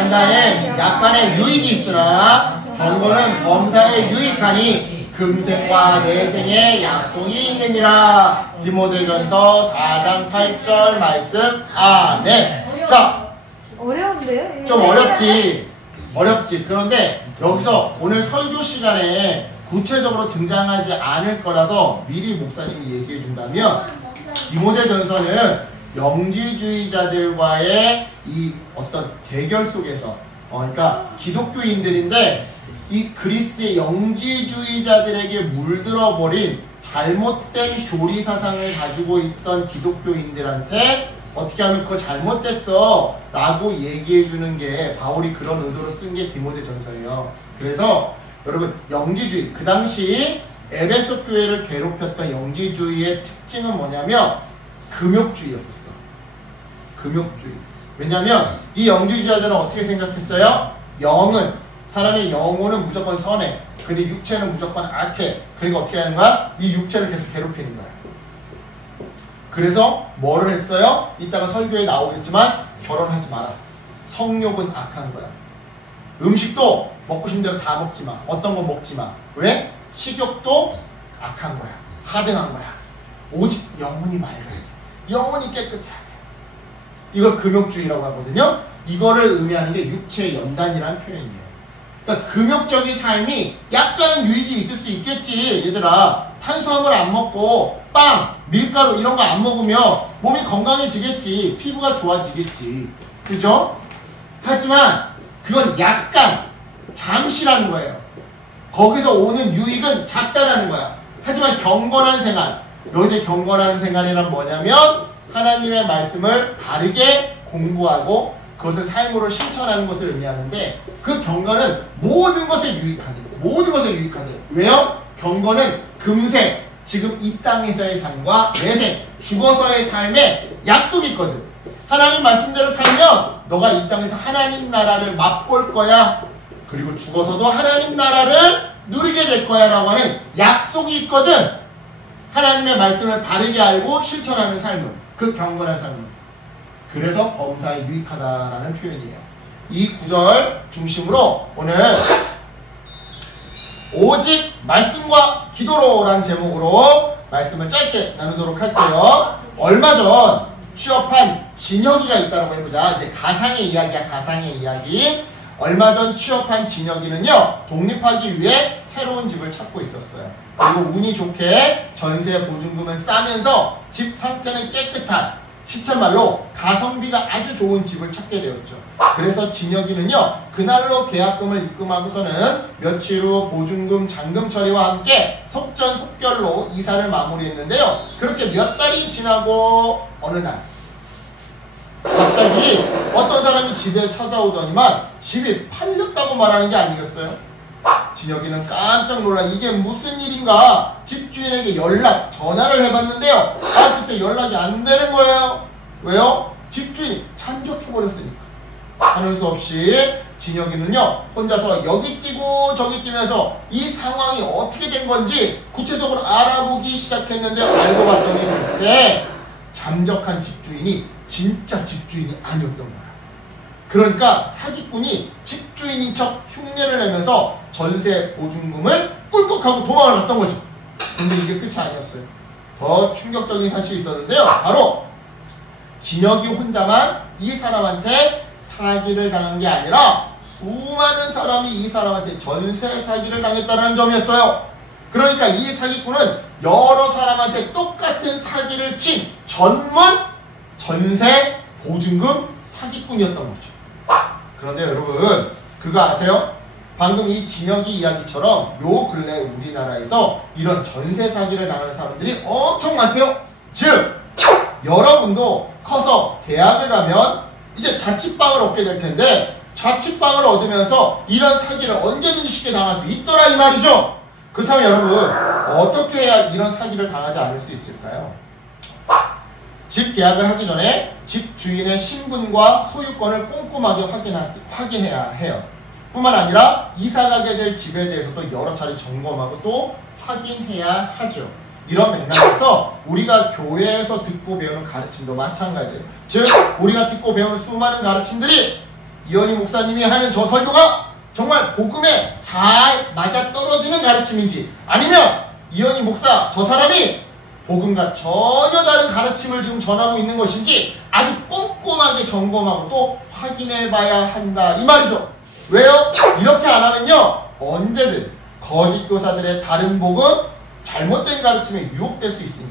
연단에 약간의 유익이 있으나 경고는 범사에 유익하니 금생과 내생에 약속이 있느니라. 디모데전서 4장 8절 말씀. 아멘. 자, 어려운데요? 좀 어렵지. 그런데 여기서 오늘 설교 시간에 구체적으로 등장하지 않을 거라서 미리 목사님이 얘기해 준다면, 디모데전서는 영지주의자들과의 이 어떤 대결 속에서, 그러니까 기독교인들인데 이 그리스의 영지주의자들에게 물들어버린 잘못된 교리 사상을 가지고 있던 기독교인들한테 어떻게 하면 그거 잘못됐어 라고 얘기해 주는 게, 바울이 그런 의도로 쓴 게 디모데전서예요. 그래서 여러분, 영지주의, 그 당시 에베소 교회를 괴롭혔던 영지주의의 특징은 뭐냐면 금욕주의였었어. 금욕주의. 왜냐면 이 영지주의자들은 어떻게 생각했어요? 사람의 영혼은 무조건 선해. 근데 육체는 무조건 악해. 그러니까 어떻게 하는 거야? 이 육체를 계속 괴롭히는 거야. 그래서 뭐를 했어요? 이따가 설교에 나오겠지만 결혼하지 마라. 성욕은 악한 거야. 음식도 먹고 싶은 대로 다 먹지 마. 어떤 거 먹지 마. 왜? 식욕도 악한 거야. 하등한 거야. 오직 영혼이 맑아야 돼. 영혼이 깨끗해야 돼. 이걸 금욕주의라고 하거든요. 이거를 의미하는 게 육체의 연단이라는 표현이에요. 그러니까 금욕적인 삶이 약간은 유익이 있을 수 있겠지. 얘들아, 탄수화물 안 먹고 빵, 밀가루 이런 거 안 먹으면 몸이 건강해지겠지. 피부가 좋아지겠지. 그죠? 하지만 그건 약간, 잠시라는 거예요. 거기서 오는 유익은 작다라는 거야. 하지만 경건한 생활, 여기서 경건한 생활이란 뭐냐면 하나님의 말씀을 바르게 공부하고 그것을 삶으로 실천하는 것을 의미하는데, 그 경건은 모든 것에 유익하게. 왜요? 경건은 금생, 지금 이 땅에서의 삶과 내생, 죽어서의 삶에 약속이 있거든. 하나님 말씀대로 살면 너가 이 땅에서 하나님 나라를 맛볼 거야. 그리고 죽어서도 하나님 나라를 누리게 될 거야 라고 하는 약속이 있거든. 하나님의 말씀을 바르게 알고 실천하는 삶은, 그 경건한 삶은. 그래서 범사에 유익하다라는 표현이에요. 이 구절 중심으로 오늘 오직 말씀과 기도로라는 제목으로 말씀을 짧게 나누도록 할게요. 얼마 전 취업한 진혁이가 있다고 해보자. 이제 가상의 이야기야, 가상의 이야기. 얼마 전 취업한 진혁이는요, 독립하기 위해 새로운 집을 찾고 있었어요. 그리고 운이 좋게 전세 보증금은 싸면서 집 상태는 깨끗한, 시쳇말로 가성비가 아주 좋은 집을 찾게 되었죠. 그래서 진혁이는요, 그날로 계약금을 입금하고서는 며칠 후 보증금 잔금 처리와 함께 속전속결로 이사를 마무리했는데요. 그렇게 몇 달이 지나고 어느 날 갑자기 어떤 사람이 집에 찾아오더니만 집이 팔렸다고 말하는 게 아니겠어요? 진혁이는 깜짝 놀라 이게 무슨 일인가 집주인에게 전화를 해봤는데요. 글쎄 연락이 안 되는 거예요. 왜요? 집주인이 잠적해버렸으니까. 하는 수 없이 진혁이는요, 혼자서 여기 뛰고 저기 뛰면서 이 상황이 어떻게 된 건지 구체적으로 알아보기 시작했는데, 알고 봤더니 글쎄 잠적한 집주인이 진짜 집주인이 아니었던 거야. 그러니까 사기꾼이 집주인인 척 흉내를 내면서 전세 보증금을 꿀꺽하고 도망을 갔던 거죠. 근데 이게 끝이 아니었어요. 더 충격적인 사실이 있었는데요. 바로 진혁이 혼자만 이 사람한테 사기를 당한 게 아니라 수많은 사람이 이 사람한테 전세 사기를 당했다는 점이었어요. 그러니까 이 사기꾼은 여러 사람한테 똑같은 사기를 친 전문 전세 보증금 사기꾼이었던 거죠. 그런데 여러분, 그거 아세요? 방금 이 진혁이 이야기처럼 요 근래 우리나라에서 이런 전세 사기를 당하는 사람들이 엄청 많대요. 즉, 여러분도 커서 대학을 가면 이제 자취방을 얻게 될 텐데, 자취방을 얻으면서 이런 사기를 언제든지 쉽게 당할 수 있더라 이 말이죠. 그렇다면 여러분, 어떻게 해야 이런 사기를 당하지 않을 수 있을까요? 집 계약을 하기 전에 집 주인의 신분과 소유권을 꼼꼼하게 확인해야 해요. 뿐만 아니라 이사 가게 될 집에 대해서도 여러 차례 점검하고 또 확인해야 하죠. 이런 맥락에서 우리가 교회에서 듣고 배우는 가르침도 마찬가지예요. 즉, 우리가 듣고 배우는 수많은 가르침들이 이현희 목사님이 하는 저 설교가 정말 복음에 잘 맞아떨어지는 가르침인지, 아니면 이현희 목사 저 사람이 복음과 전혀 다른 가르침을 지금 전하고 있는 것인지 아주 꼼꼼하게 점검하고 또 확인해 봐야 한다 이 말이죠. 왜요? 이렇게 안 하면요 언제든 거짓 교사들의 다른 복음, 잘못된 가르침에 유혹될 수 있으니까.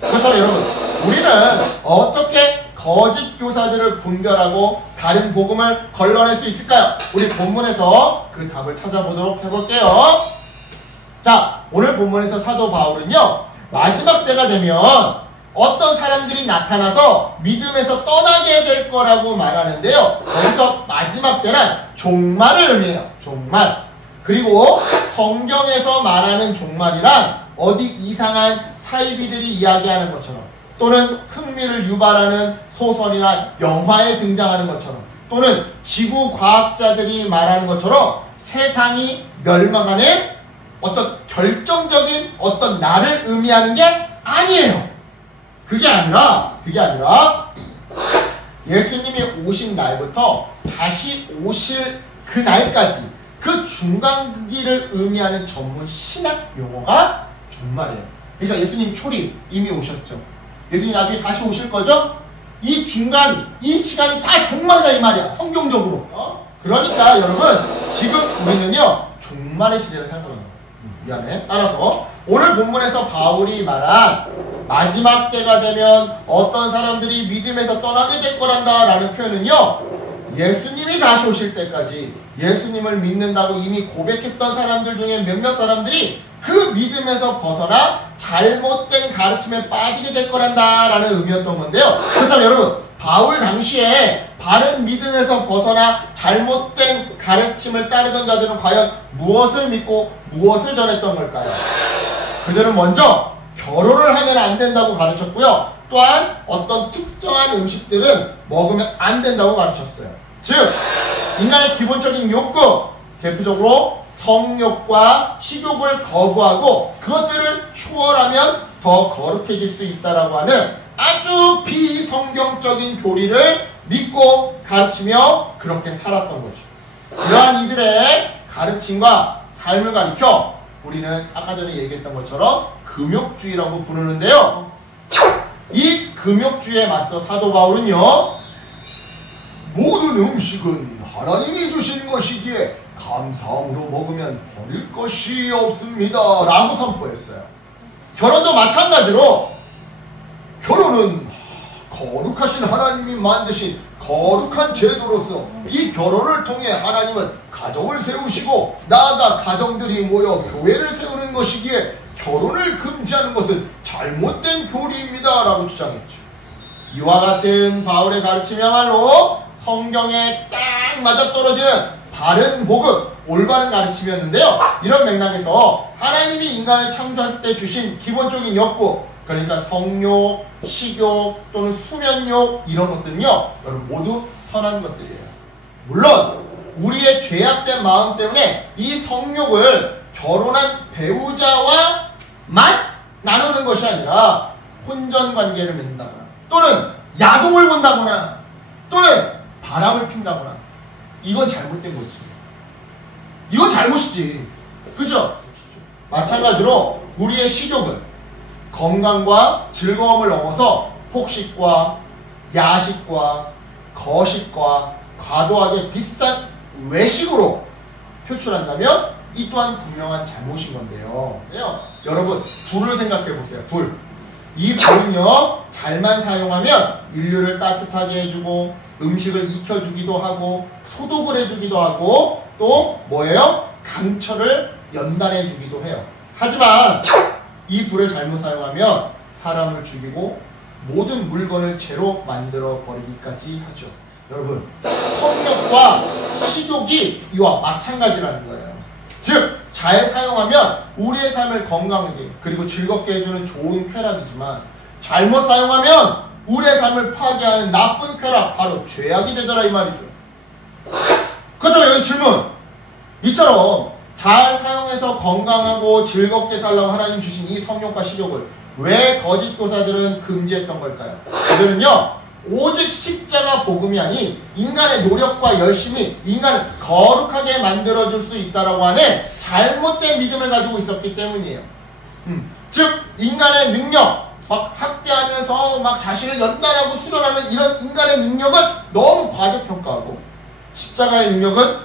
그렇다면 여러분, 우리는 어떻게 거짓 교사들을 분별하고 다른 복음을 걸러낼 수 있을까요? 우리 본문에서 그 답을 찾아보도록 해볼게요. 자, 오늘 본문에서 사도 바울은요, 마지막 때가 되면 어떤 사람들이 나타나서 믿음에서 떠나게 될 거라고 말하는데요. 거기서 마지막 때는 종말을 의미해요. 종말. 그리고 성경에서 말하는 종말이란 어디 이상한 사이비들이 이야기하는 것처럼, 또는 흥미를 유발하는 소설이나 영화에 등장하는 것처럼, 또는 지구 과학자들이 말하는 것처럼 세상이 멸망하는 어떤 결정적인 어떤 날을 의미하는 게 아니에요. 그게 아니라 예수님이 오신 날부터 다시 오실 그 날까지 그 중간기를 의미하는 전문 신학 용어가 종말이에요. 그러니까 예수님 초림 이미 오셨죠. 예수님 나중에 다시 오실 거죠? 이 중간, 이 시간이 다 종말이다 이 말이야. 성경적으로. 그러니까 여러분, 지금 우리는요 종말의 시대를 살고 있는 거예요. 미안해. 따라서 오늘 본문에서 바울이 말한 마지막 때가 되면 어떤 사람들이 믿음에서 떠나게 될 거란다 라는 표현은요, 예수님이 다시 오실 때까지 예수님을 믿는다고 이미 고백했던 사람들 중에 몇몇 사람들이 그 믿음에서 벗어나 잘못된 가르침에 빠지게 될 거란다 라는 의미였던 건데요. 그렇다면 여러분, 바울 당시에 바른 믿음에서 벗어나 잘못된 가르침을 따르던 자들은 과연 무엇을 믿고 무엇을 전했던 걸까요? 그들은 먼저 결혼을 하면 안 된다고 가르쳤고요. 또한 어떤 특정한 음식들은 먹으면 안 된다고 가르쳤어요. 즉, 인간의 기본적인 욕구, 대표적으로 성욕과 식욕을 거부하고 그것들을 초월하면 더 거룩해질 수 있다라고 하는 아주 비성경적인 교리를 믿고 가르치며 그렇게 살았던 거죠. 이러한 이들의 가르침과 삶을 가리켜 우리는 아까 전에 얘기했던 것처럼 금욕주의라고 부르는데요. 이 금욕주의에 맞서 사도 바울은요, 모든 음식은 하나님이 주신 것이기에 감사함으로 먹으면 버릴 것이 없습니다 라고 선포했어요. 결혼도 마찬가지로 결혼은 거룩하신 하나님이 만드신 거룩한 제도로서 이 결혼을 통해 하나님은 가정을 세우시고 나아가 가정들이 모여 교회를 세우는 것이기에 결혼을 금지하는 것은 잘못된 교리입니다 라고 주장했죠. 이와 같은 바울의 가르침이야말로 성경에 딱 맞아떨어지는 바른 복음, 올바른 가르침이었는데요. 이런 맥락에서 하나님이 인간을 창조할 때 주신 기본적인 욕구, 그러니까 성욕, 식욕 또는 수면욕, 이런 것들은요 여러분 모두 선한 것들이에요. 물론 우리의 죄악된 마음 때문에 이 성욕을 결혼한 배우자와만 나누는 것이 아니라 혼전관계를 맺는다거나 또는 야동을 본다거나 또는 바람을 핀다거나, 이건 잘못된 거지. 이건 잘못이지. 그죠? 마찬가지로 우리의 식욕은 건강과 즐거움을 넘어서 폭식과 야식과 거식과 과도하게 비싼 외식으로 표출한다면 이 또한 분명한 잘못인 건데요. 여러분, 불을 생각해 보세요. 불. 이 불은요 잘만 사용하면 인류를 따뜻하게 해주고 음식을 익혀주기도 하고 소독을 해주기도 하고 또 뭐예요? 강철을 연단해주기도 해요. 하지만 이 불을 잘못 사용하면 사람을 죽이고 모든 물건을 재로 만들어 버리기까지 하죠. 여러분, 성욕과 식욕이 이와 마찬가지라는 거예요. 즉, 잘 사용하면 우리의 삶을 건강하게 그리고 즐겁게 해주는 좋은 쾌락이지만 잘못 사용하면 우리의 삶을 파괴하는 나쁜 쾌락, 바로 죄악이 되더라 이 말이죠. 그렇다면 여기 질문, 이처럼 잘 사용해서 건강하고 즐겁게 살라고 하나님 주신 이 성욕과 식욕을 왜 거짓 교사들은 금지했던 걸까요? 그들은요 오직 십자가 복음이 아닌 인간의 노력과 열심이 인간을 거룩하게 만들어줄 수 있다라고 하는 잘못된 믿음을 가지고 있었기 때문이에요. 즉 인간의 능력, 막 학대하면서 막 자신을 연단하고 수련하는 이런 인간의 능력은 너무 과대평가하고 십자가의 능력은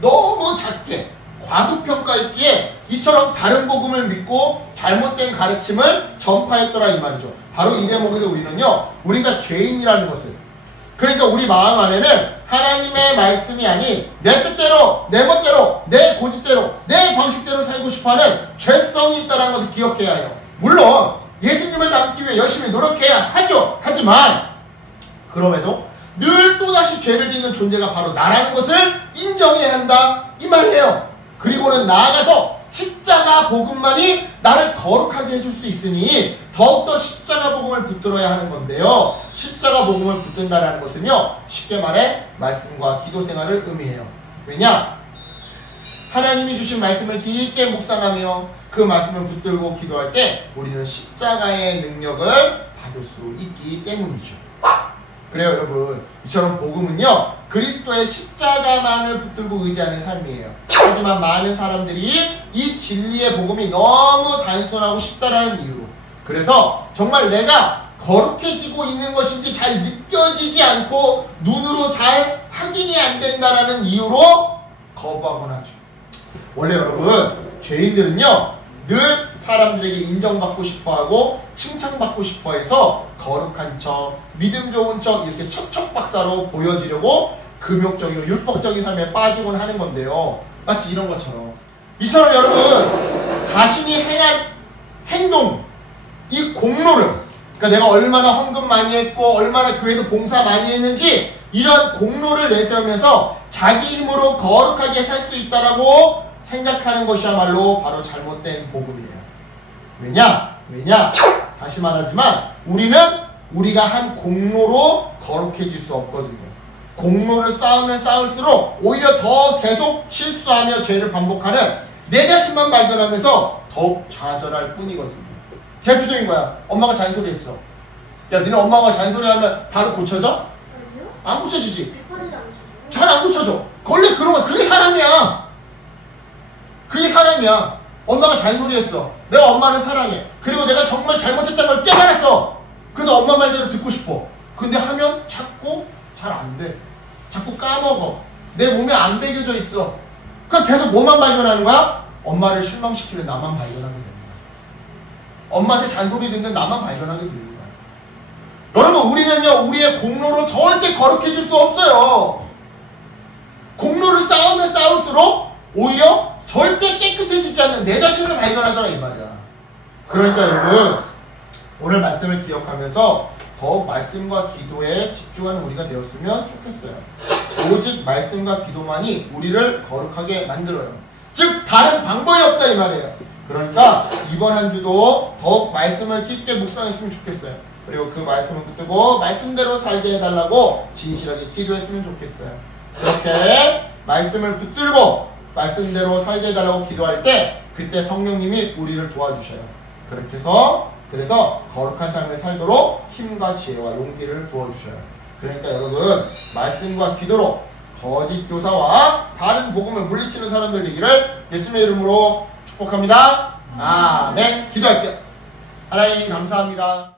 너무 작게 과소평가했기에 이처럼 다른 복음을 믿고 잘못된 가르침을 전파했더라 이 말이죠. 바로 이 대목에서 우리는요, 우리가 죄인이라는 것을, 그러니까 우리 마음 안에는 하나님의 말씀이 아닌 내 뜻대로, 내 멋대로, 내 고집대로, 내 방식대로 살고 싶어하는 죄성이 있다는 것을 기억해야 해요. 물론 예수님을 닮기 위해 열심히 노력해야 하죠. 하지만 그럼에도 늘 또다시 죄를 짓는 존재가 바로 나라는 것을 인정해야 한다 이 말이에요. 그리고는 나아가서 십자가 복음만이 나를 거룩하게 해줄 수 있으니 더욱더 십자가 복음을 붙들어야 하는 건데요. 십자가 복음을 붙든다는 것은요, 쉽게 말해 말씀과 기도 생활을 의미해요. 왜냐? 하나님이 주신 말씀을 깊게 묵상하며 그 말씀을 붙들고 기도할 때 우리는 십자가의 능력을 받을 수 있기 때문이죠. 그래요 여러분, 이처럼 복음은요 그리스도의 십자가만을 붙들고 의지하는 삶이에요. 하지만 많은 사람들이 이 진리의 복음이 너무 단순하고 쉽다라는 이유로, 그래서 정말 내가 거룩해지고 있는 것인지 잘 느껴지지 않고 눈으로 잘 확인이 안 된다라는 이유로 거부하곤 하죠. 원래 여러분, 죄인들은요 늘 사람들에게 인정받고 싶어하고 칭찬받고 싶어해서 거룩한 척, 믿음 좋은 척 이렇게 척척박사로 보여지려고 금욕적이고 율법적인 삶에 빠지곤 하는 건데요. 마치 이런 것처럼, 이처럼 여러분 자신이 행한 행동, 이 공로를, 그러니까 내가 얼마나 헌금 많이 했고 얼마나 교회도 봉사 많이 했는지 이런 공로를 내세우면서 자기 힘으로 거룩하게 살 수 있다라고 생각하는 것이야말로 바로 잘못된 복음이에요. 왜냐? 다시 말하지만 우리는 우리가 한 공로로 거룩해질 수 없거든요. 공로를 쌓으면 쌓을수록 오히려 더 계속 실수하며 죄를 반복하는 내 자신만 발견하면서 더욱 좌절할 뿐이거든요. 대표적인 거야. 엄마가 잔소리했어. 야, 너네 엄마가 잔소리하면 바로 고쳐져? 아니요? 안 고쳐지지. 100번이도 안 고쳐져요. 잘 안 고쳐져. 원래 그런 거야. 그게 사람이야. 그게 사람이야. 엄마가 잔소리했어. 내가 엄마를 사랑해. 그리고 내가 정말 잘못했다는 걸 깨달았어. 그래서 엄마 말대로 듣고 싶어. 근데 하면 자꾸 잘 안 돼. 자꾸 까먹어. 내 몸에 안 배겨져 있어. 그러니까 계속 뭐만 발견하는 거야? 엄마를 실망시키는 나만 발견하게 되는 거야. 엄마한테 잔소리 듣는 나만 발견하게 되는 거야. 여러분, 우리는요 우리의 공로로 절대 거룩해질 수 없어요. 공로를 쌓으면 쌓을수록 오히려 절대 깨끗해지지 않는 내 자신을 발견하더라 이 말이야. 그러니까 여러분, 오늘 말씀을 기억하면서 더욱 말씀과 기도에 집중하는 우리가 되었으면 좋겠어요. 오직 말씀과 기도만이 우리를 거룩하게 만들어요. 즉 다른 방법이 없다 이 말이에요. 그러니까 이번 한 주도 더욱 말씀을 깊게 묵상했으면 좋겠어요. 그리고 그 말씀을 붙들고 말씀대로 살게 해달라고 진실하게 기도했으면 좋겠어요. 그렇게 말씀을 붙들고 말씀대로 살게 해달라고 기도할 때 그때 성령님이 우리를 도와주셔요. 그렇게 해서 그래서 거룩한 삶을 살도록 힘과 지혜와 용기를 부어주셔요. 그러니까 여러분, 말씀과 기도로 거짓 교사와 다른 복음을 물리치는 사람들 되기를 예수님의 이름으로 축복합니다. 아멘. 기도할게요. 하나님 감사합니다.